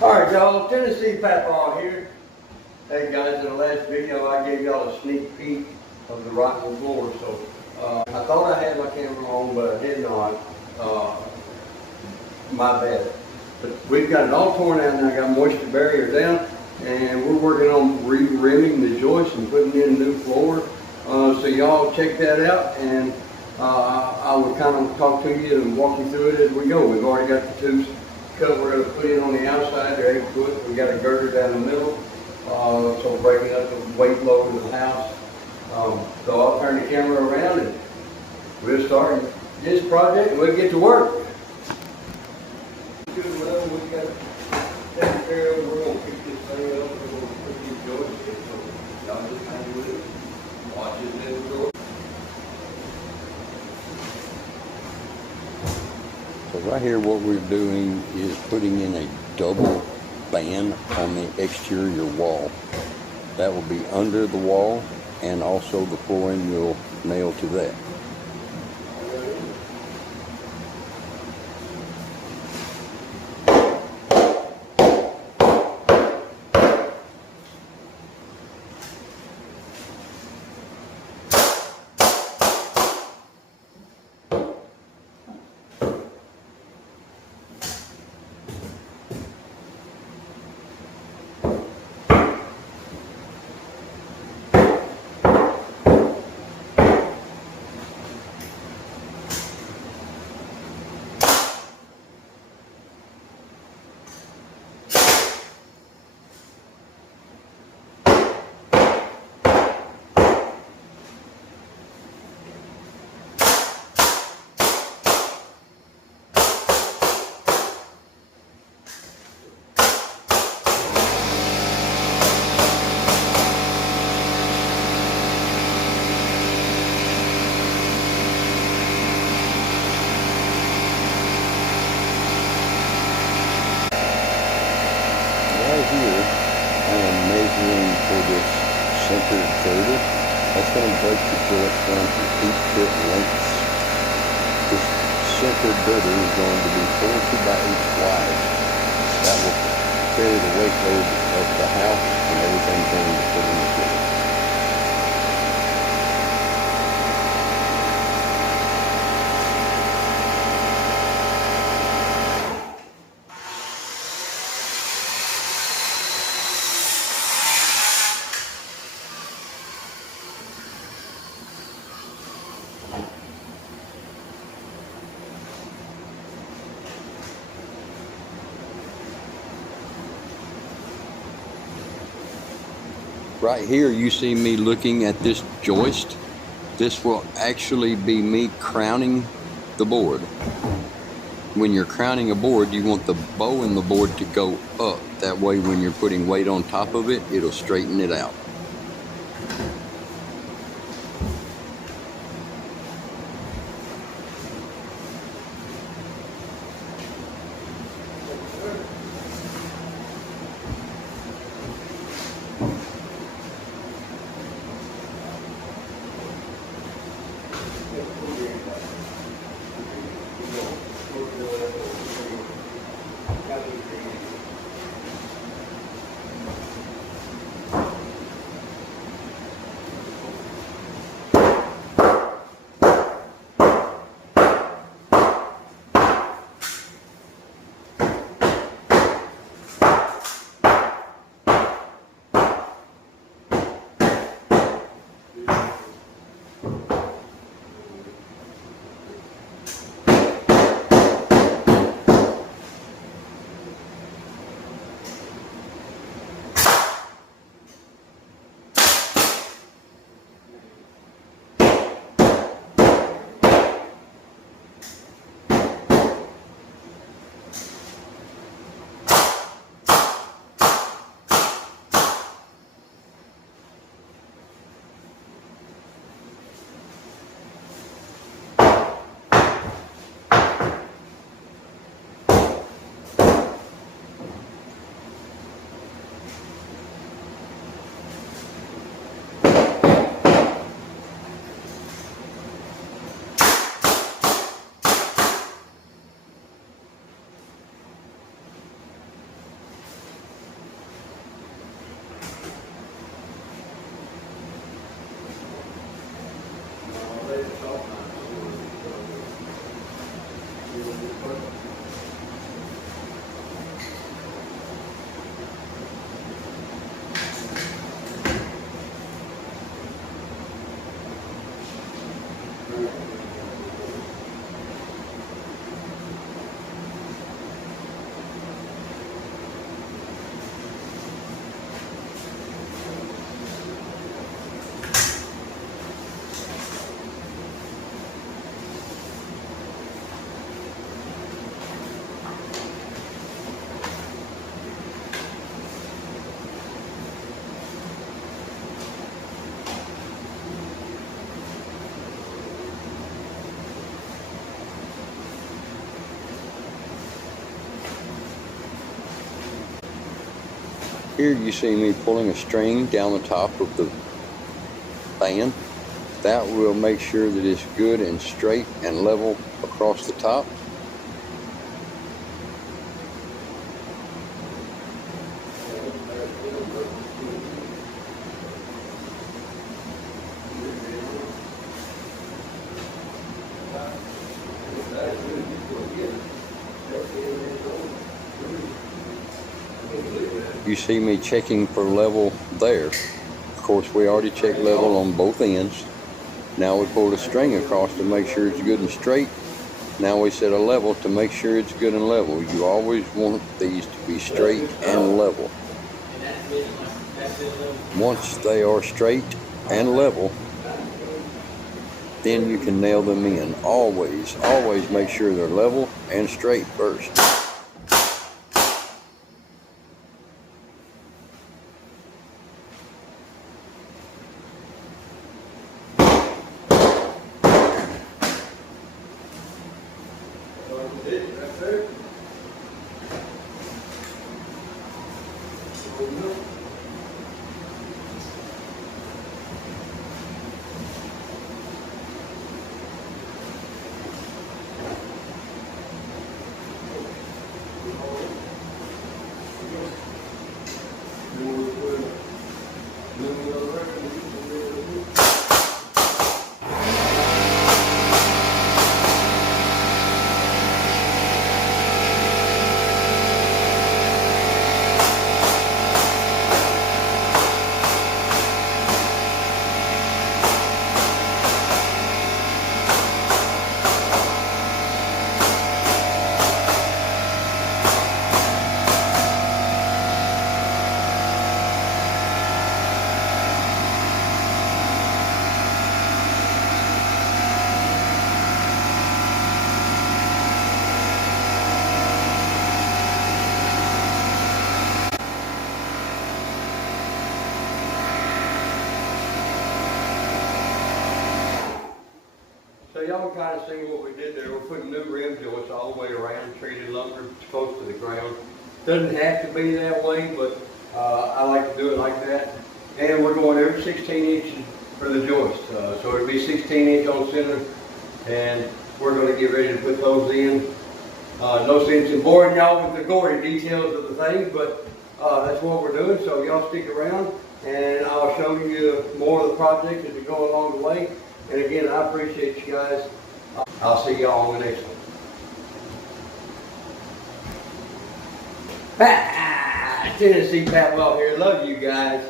Alright y'all, Tennessee Papaw here. Hey guys, in the last video I gave y'all a sneak peek of the rotten floor. So I thought I had my camera on, but I did not. My bad. But we've got it all torn out and I got moisture barrier down, and we're working on re-rimming the joists and putting in new floor. So y'all check that out, and I will kind of talk to you and walk you through it as we go. We've already got the tubes cut. We're going to put in on the outside. They're 8 foot. We got a girder down the middle, so breaking up the weight load of the house. So I'll turn the camera around and we'll start this project and we'll get to work. Good level, we got taken care of. We're going to pick this thing up. We're going to put these joists in. So y'all just hang with it. Watch it as we go. So right here what we're doing is putting in a double band on the exterior wall. That will be under the wall, and also the flooring will nail to that. Here, I am measuring for this center girder. That's going to break the joist down to 8 foot lengths. This center girder is going to be 4 2x8 wide. That will carry the weight load of the house and everything going to put in the floor. Right here you see me looking at this joist. This will actually be me crowning the board. When you're crowning a board, you want the bow in the board to go up. That way when you're putting weight on top of it, it'll straighten it out. Here you see me pulling a string down the top of the fan. That will make sure that it's good and straight and level across the top. You see me checking for level there. Of course, we already checked level on both ends. Now we pulled a string across to make sure it's good and straight. Now we set a level to make sure it's good and level. You always want these to be straight and level. Once they are straight and level, then you can nail them in. Always make sure they're level and straight first. So y'all can kind of see what we did there. We're putting new rim joists all the way around, treated lumber close to the ground. Doesn't have to be that way, but I like to do it like that. And we're going every 16 inches for the joist. So it'll be 16 inch on center, and we're going to get ready to put those in. No sense in boring y'all with the gory details of the thing, but that's what we're doing. So y'all stick around, and I'll show you more of the project as we go along the way. And again, I appreciate you guys. I'll see y'all on the next one. Tennessee Pat Well here. Love you guys.